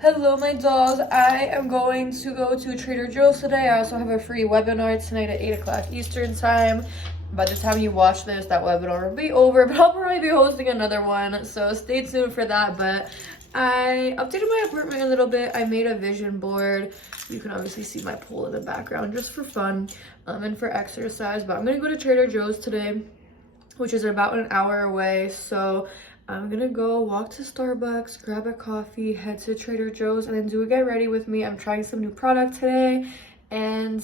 Hello, my dolls. I am going to go to Trader Joe's today. I also have a free webinar tonight at 8 o'clock Eastern time. By the time you watch this, that webinar will be over, but I'll probably be hosting another one, so stay tuned for that. But I updated my apartment a little bit. I made a vision board. You can obviously see my pole in the background just for fun and for exercise. But I'm going to go to Trader Joe's today, which is about an hour away. So I'm gonna go walk to Starbucks, grab a coffee, head to Trader Joe's, and then do a get ready with me. I'm trying some new product today, and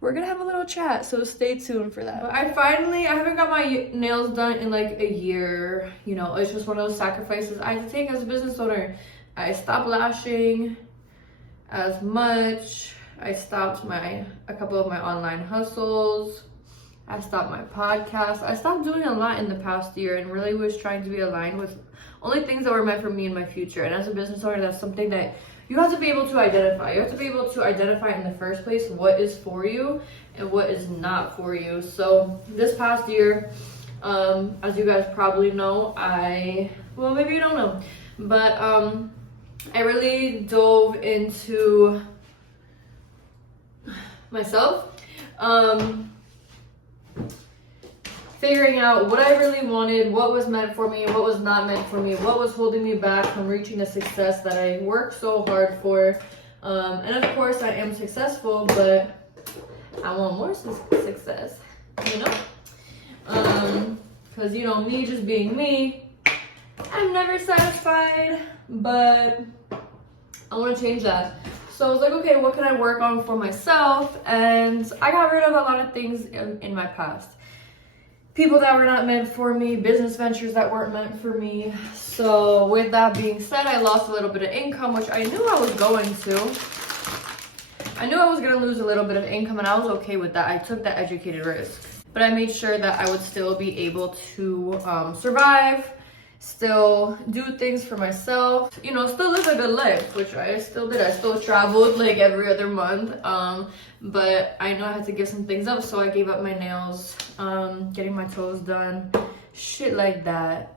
we're gonna have a little chat, so stay tuned for that. But I haven't got my nails done in like a year. You know, it's just one of those sacrifices I have to take as a business owner. I stopped lashing as much. I stopped a couple of my online hustles. I stopped my podcast. I stopped doing a lot in the past year and really was trying to be aligned with only things that were meant for me in my future. And as a business owner, that's something that you have to be able to identify. You have to be able to identify in the first place what is for you and what is not for you. So this past year, as you guys probably know, well, maybe you don't know, but I really dove into myself. Figuring out what I really wanted, what was meant for me, what was not meant for me, what was holding me back from reaching the success that I worked so hard for. And of course I am successful, but I want more success, you know? Because, you know, me just being me, I'm never satisfied, but I want to change that. So I was like, okay, what can I work on for myself? And I got rid of a lot of things in my past. People that were not meant for me, business ventures that weren't meant for me. So with that being said, I lost a little bit of income, which I knew I was going to. I knew I was going to lose a little bit of income, and I was okay with that. I took that educated risk. But I made sure that I would still be able to survive, still do things for myself, you know, still live a good life, which I still did. I still traveled like every other month, but I know I had to give some things up, so I gave up my nails, getting my toes done, shit like that.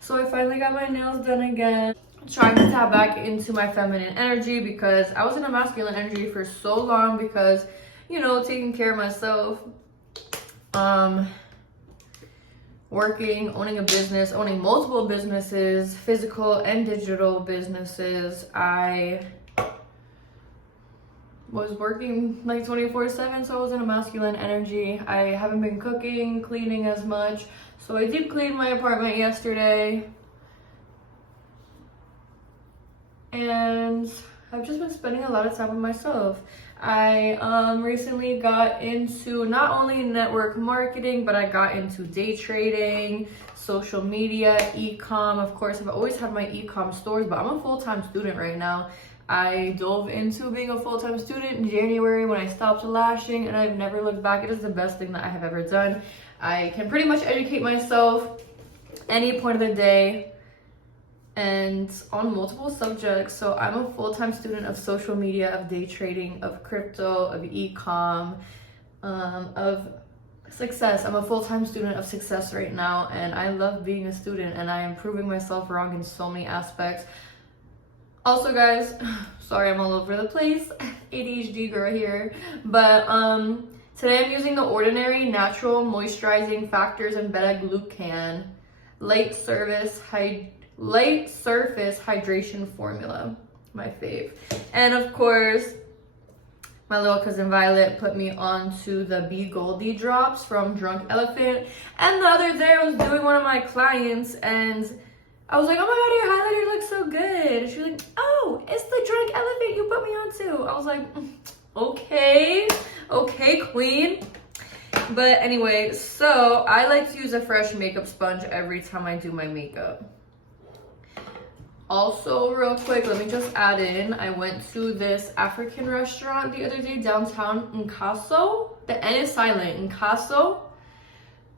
So I finally got my nails done again, trying to tap back into my feminine energy, because I was in a masculine energy for so long because, you know, taking care of myself, working, owning a business, owning multiple businesses, physical and digital businesses. I was working like 24/7, so I was in a masculine energy. I haven't been cooking, cleaning as much. So I did clean my apartment yesterday. And I've just been spending a lot of time with myself. I recently got into not only network marketing, but I got into day trading, social media, e-com. Of course, I've always had my e-com stores, but I'm a full-time student right now. I dove into being a full-time student in January when I stopped lashing, and I've never looked back. It is the best thing that I have ever done. I can pretty much educate myself any point of the day and on multiple subjects. So I'm a full-time student of social media, of day trading, of crypto, of e-com, of success. I'm a full-time student of success right now, and I love being a student, and I am proving myself wrong in so many aspects. Also, guys, sorry I'm all over the place, ADHD girl here, but today I'm using the Ordinary Natural Moisturizing Factors and Beta-Glucan Light Surface Hydration Formula, my fave. And of course, my little cousin Violet put me onto the Be Goldie drops from Drunk Elephant. And the other day I was doing one of my clients, and I was like, oh my god, your highlighter looks so good. And she was like, oh, it's the Drunk Elephant you put me onto. I was like, okay, queen. But anyway, so I like to use a fresh makeup sponge every time I do my makeup. Also, real quick, let me just add in, I went to this African restaurant the other day downtown in Nkaso. The N is silent, Nkaso.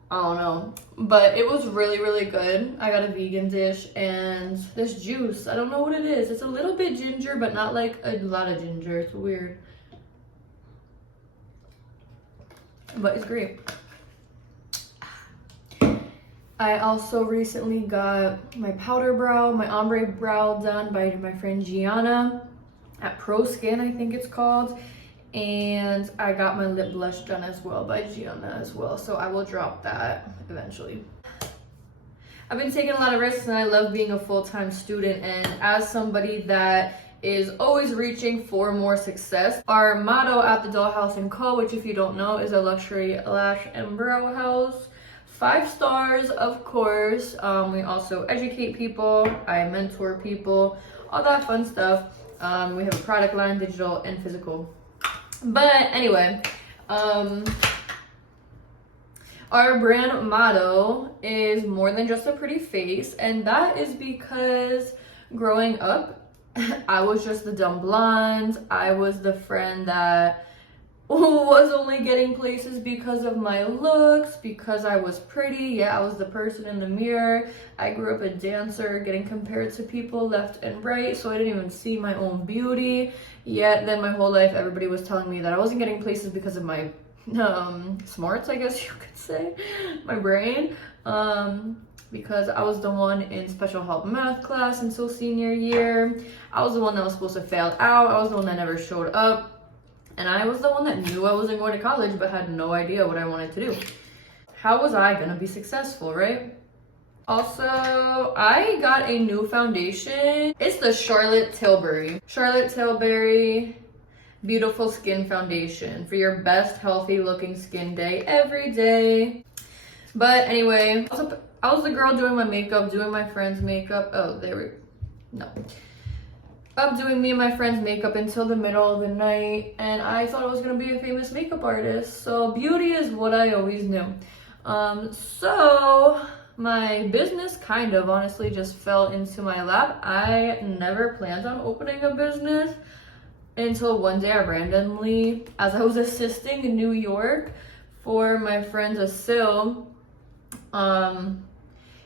I don't know, but it was really, really good. I got a vegan dish and this juice, I don't know what it is. It's a little bit ginger, but not like a lot of ginger. It's weird, but it's great. I also recently got my powder brow, my ombre brow done by my friend Gianna at Pro Skin, I think it's called. And I got my lip blush done as well by Gianna as well. So I will drop that eventually. I've been taking a lot of risks and I love being a full-time student, and as somebody that is always reaching for more success, our motto at the Dollhouse & Co., which if you don't know is a luxury lash and brow house. 5 stars, of course. We also educate people, I mentor people, all that fun stuff. We have a product line, digital and physical. But anyway, our brand motto is more than just a pretty face, and that is because growing up, I was just the dumb blonde. I was the friend that was only getting places because of my looks, because I was pretty. Yeah, I was the person in the mirror. I grew up a dancer, getting compared to people left and right, so I didn't even see my own beauty. Yet then my whole life, everybody was telling me that I wasn't getting places because of my smarts, I guess you could say, my brain, because I was the one in special help math class until senior year. I was the one that was supposed to fail out. I was the one that never showed up, and I was the one that knew I wasn't going to college but had no idea what I wanted to do. How was I gonna be successful, right? Also, I got a new foundation. It's the Charlotte Tilbury Beautiful Skin Foundation for your best healthy looking skin day every day. But anyway, I was the girl doing my makeup, doing my friend's makeup. Up doing me and my friend's makeup until the middle of the night, and I thought I was gonna be a famous makeup artist. So beauty is what I always knew. So my business kind of honestly just fell into my lap. I never planned on opening a business until one day I randomly, as I was assisting in New York for my friend Asil,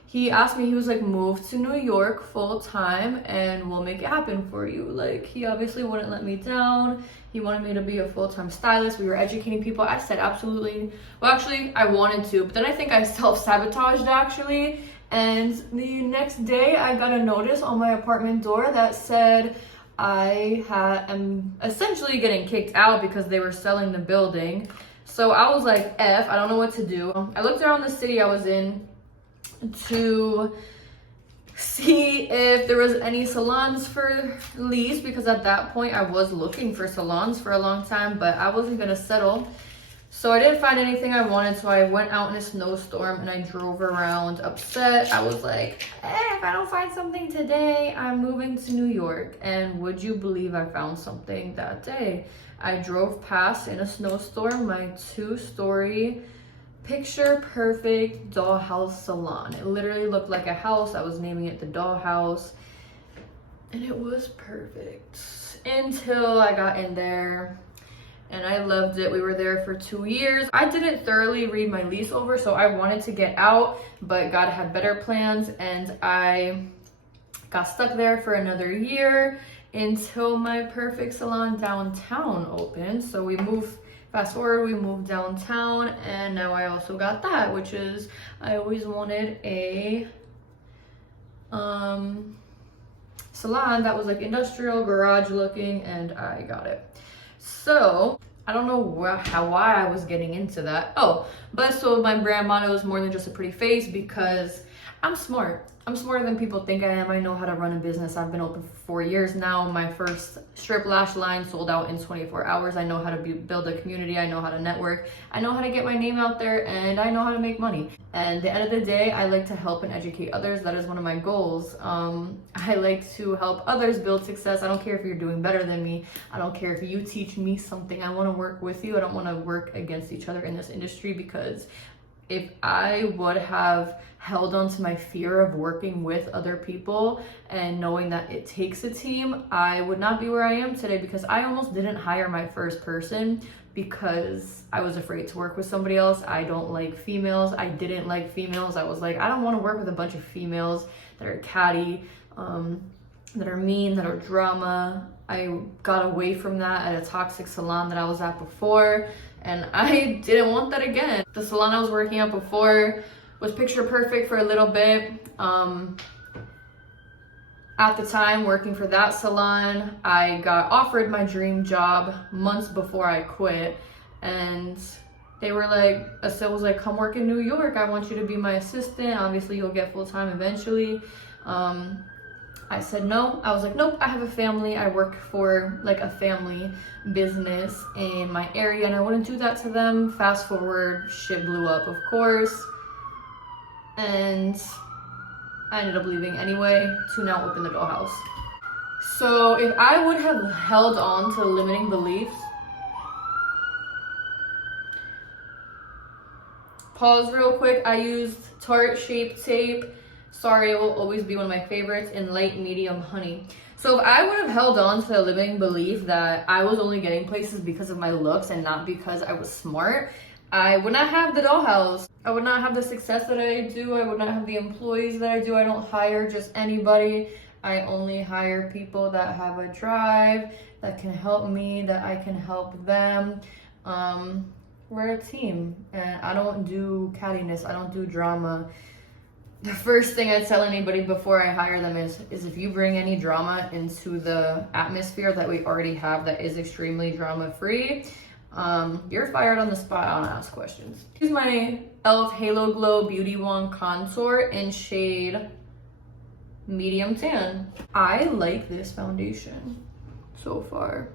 he asked me, he was like, move to New York full time and we'll make it happen for you. Like, he obviously wouldn't let me down. He wanted me to be a full-time stylist. We were educating people. I said absolutely. Well, actually I wanted to, but then I think I self-sabotaged actually. And the next day I got a notice on my apartment door that said I am essentially getting kicked out because they were selling the building. So I was like, F, I don't know what to do. I looked around the city I was in to see if there was any salons for lease, because at that point I was looking for salons for a long time, but I wasn't gonna settle. So I didn't find anything I wanted, so I went out in a snowstorm and I drove around upset. I was like, if I don't find something today, I'm moving to New York. And would you believe I found something that day? I drove past in a snowstorm my 2-story picture perfect dollhouse salon. It literally looked like a house. I was naming it the Dollhouse, and it was perfect until I got in there. And I loved it. We were there for 2 years. I didn't thoroughly read my lease over, so I wanted to get out, but God had better plans, and I got stuck there for another year until my perfect salon downtown opened. So we moved, fast forward, we moved downtown, and now I also got that, which is, I always wanted a salon that was like industrial garage looking, and I got it. So I don't know why I was getting into that. Oh, but so my brand motto is more than just a pretty face, because I'm smart. I'm smarter than people think I am. I know how to run a business. I've been open for 4 years now. My first strip lash line sold out in 24 hours. I know how to build a community. I know how to network. I know how to get my name out there, and I know how to make money. And at the end of the day, I like to help and educate others. That is one of my goals. I like to help others build success. I don't care if you're doing better than me. I don't care if you teach me something. I want to work with you. I don't want to work against each other in this industry, because if I would have held on to my fear of working with other people and knowing that it takes a team, I would not be where I am today, because I almost didn't hire my first person because I was afraid to work with somebody else. I don't like females. I didn't like females. I was like, I don't want to work with a bunch of females that are catty, that are mean, that are drama. I got away from that at a toxic salon that I was at before, and I didn't want that again. The salon I was working at before was picture perfect for a little bit. At the time, working for that salon, I got offered my dream job months before I quit. And they were like, Asil was like, come work in New York. I want you to be my assistant. Obviously, you'll get full-time eventually. I said no. I was like, nope, I have a family. I work for like a family business in my area and I wouldn't do that to them. Fast forward, shit blew up, of course. And I ended up leaving anyway to now open the dollhouse. So if I would have held on to limiting beliefs, pause real quick, I used Tarte Shape Tape. Sorry, it will always be one of my favorites in light medium honey. So if I would have held on to the limiting belief that I was only getting places because of my looks and not because I was smart, I would not have the dollhouse. I would not have the success that I do. I would not have the employees that I do. I don't hire just anybody. I only hire people that have a drive, that can help me, that I can help them. We're a team and I don't do cattiness. I don't do drama. The first thing I tell anybody before I hire them is if you bring any drama into the atmosphere that we already have that is extremely drama free, you're fired on the spot. I don't ask questions. Use my e.l.f. Halo Glow Beauty Wand Contour in shade medium tan. I like this foundation so far.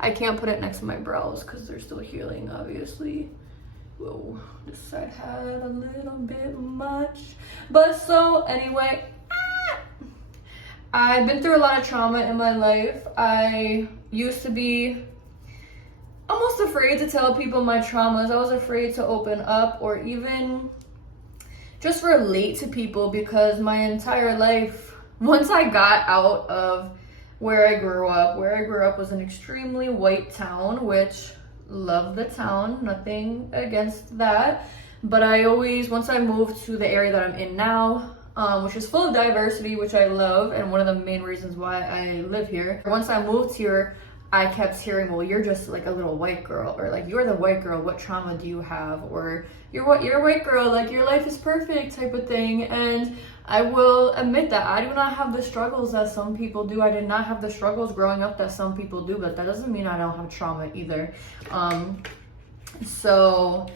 I can't put it next to my brows because they're still healing, obviously. Whoa, this side had a little bit much. But so, anyway, I've been through a lot of trauma in my life. I used to be almost afraid to tell people my traumas. I was afraid to open up or even just relate to people because my entire life, once I got out of where I grew up was an extremely white town, which love the town, nothing against that. But I always, once I moved to the area that I'm in now, which is full of diversity, which I love, and one of the main reasons why I live here. Once I moved here, I kept hearing, well, you're just like a little white girl, or like, you're the white girl, what trauma do you have? Or you're a white girl, like your life is perfect type of thing. And I will admit that I do not have the struggles that some people do. I did not have the struggles growing up that some people do, but that doesn't mean I don't have trauma either. So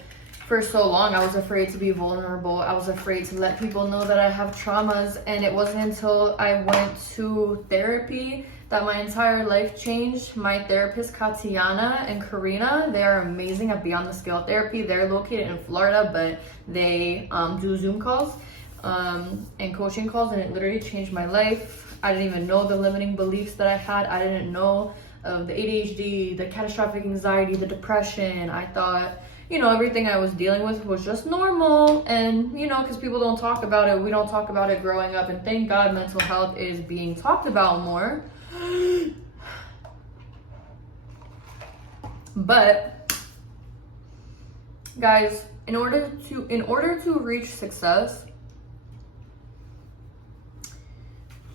for so long, I was afraid to be vulnerable. I was afraid to let people know that I have traumas. And it wasn't until I went to therapy that my entire life changed. My therapist, Katiana and Karina, they are amazing at Beyond the Scale Therapy. They're located in Florida, but they do Zoom calls and coaching calls, and it literally changed my life. I didn't even know the limiting beliefs that I had. I didn't know of the ADHD, the catastrophic anxiety, the depression. I thought, you know, everything I was dealing with was just normal. And, you know, because people don't talk about it, we don't talk about it growing up. And thank God mental health is being talked about more. But guys, in order to reach success,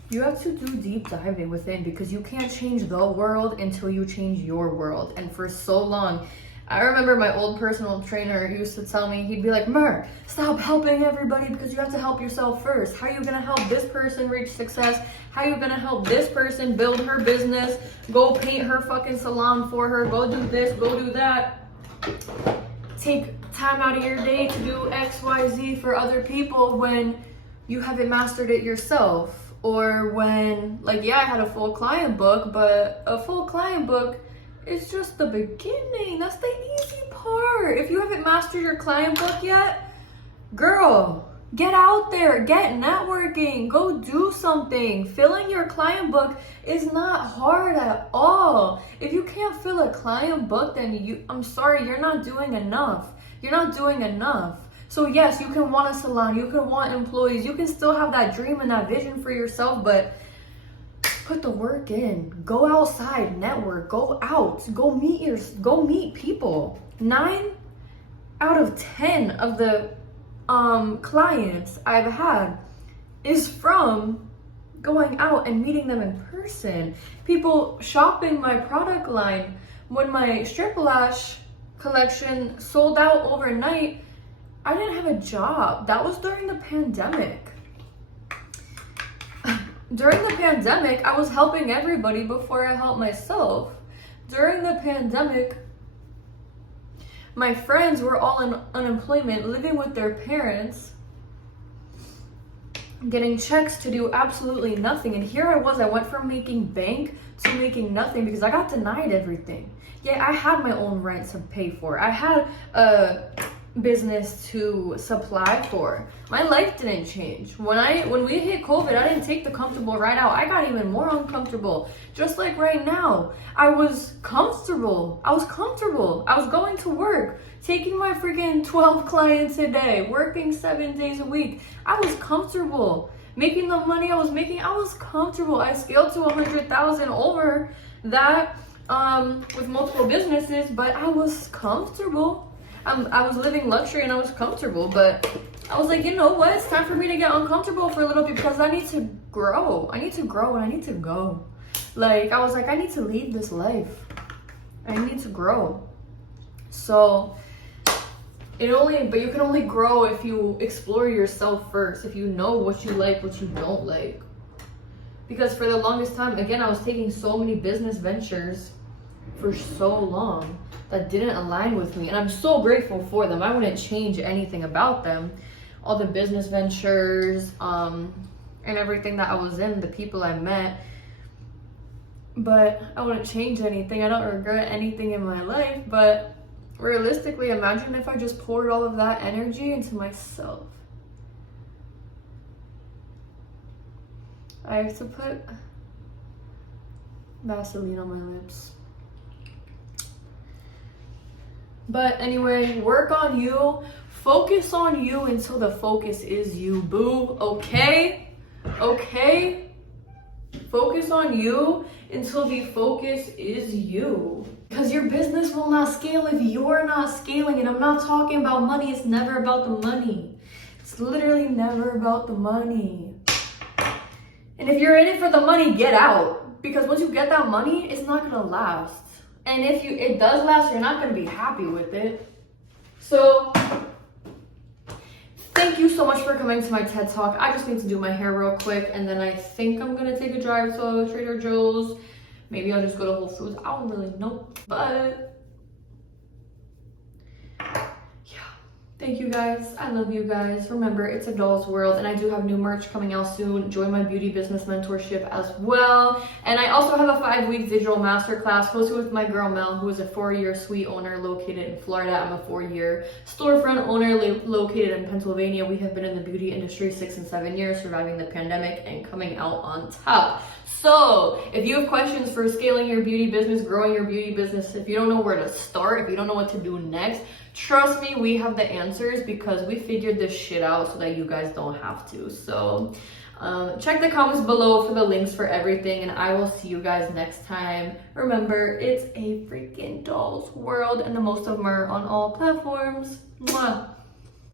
you have to do deep diving within, because you can't change the world until you change your world. And for so long, I remember my old personal trainer used to tell me, he'd be like, Mer, stop helping everybody because you have to help yourself first. How are you gonna help this person reach success? How are you gonna help this person build her business? Go paint her fucking salon for her. Go do this, go do that. Take time out of your day to do X, Y, Z for other people when you haven't mastered it yourself. Or when, like, yeah, I had a full client book, but a full client book is just the beginning. That's the easy part. If you haven't mastered your client book yet, girl, get out there, get networking, go do something. Filling your client book is not hard at all. If you can't fill a client book, then I'm sorry, you're not doing enough. You're not doing enough. So yes, you can want a salon, you can want employees, you can still have that dream and that vision for yourself, but put the work in. Go outside, network, go out, go meet people. 9 out of 10 of the clients I've had is from going out and meeting them in person. People shopping my product line. When my strip lash collection sold out overnight, I didn't have a job. That was during the pandemic. During the pandemic, I was helping everybody before I helped myself. During the pandemic, my friends were all in unemployment, living with their parents, getting checks to do absolutely nothing. And here I was, I went from making bank to making nothing because I got denied everything. Yeah, I had my own rent to pay for. I had a business to supply for. My life didn't change. When we hit COVID, I didn't take the comfortable ride out. I got even more uncomfortable. Just like right now, I was comfortable. I was going to work, taking my freaking 12 clients a day, working 7 days a week. I was comfortable. Making the money I was making, I was comfortable. I scaled to 100,000 over that with multiple businesses, but I was comfortable. I was living luxury and I was comfortable, but I was like, you know what? It's time for me to get uncomfortable for a little bit because I need to grow. I need to grow and I need to go. Like, I was like, I need to leave this life. I need to grow. So, but you can only grow if you explore yourself first, if you know what you like, what you don't like. Because for the longest time, again, I was taking so many business ventures for so long that didn't align with me, and I'm so grateful for them. I wouldn't change anything about them. All the business ventures and everything that I was in, the people I met, but I wouldn't change anything. I don't regret anything in my life, but realistically, imagine if I just poured all of that energy into myself. I have to put Vaseline on my lips. But anyway, work on you. Focus on you until the focus is you, boo. Okay? Okay? Focus on you until the focus is you. Because your business will not scale if you're not scaling. And I'm not talking about money. It's never about the money. It's literally never about the money. And if you're in it for the money, get out. Because once you get that money, it's not going to last. And if it does last, you're not going to be happy with it. So, thank you so much for coming to my TED Talk. I just need to do my hair real quick, and then I think I'm going to take a drive to Trader Joe's. Maybe I'll just go to Whole Foods. I don't really know. But, thank you guys. I love you guys. Remember, it's a doll's world, and I do have new merch coming out soon. Join my beauty business mentorship as well. And I also have a 5-week digital masterclass hosted with my girl Mel, who is a 4-year suite owner located in Florida. I'm a 4-year storefront owner located in Pennsylvania. We have been in the beauty industry 6 and 7 years, surviving the pandemic and coming out on top. So if you have questions for scaling your beauty business, growing your beauty business, if you don't know where to start, if you don't know what to do next, trust me, we have the answers because we figured this shit out so that you guys don't have to. So check the comments below for the links for everything, and I will see you guys next time. Remember, it's a freaking doll's world, and the most of them are on all platforms. Mwah.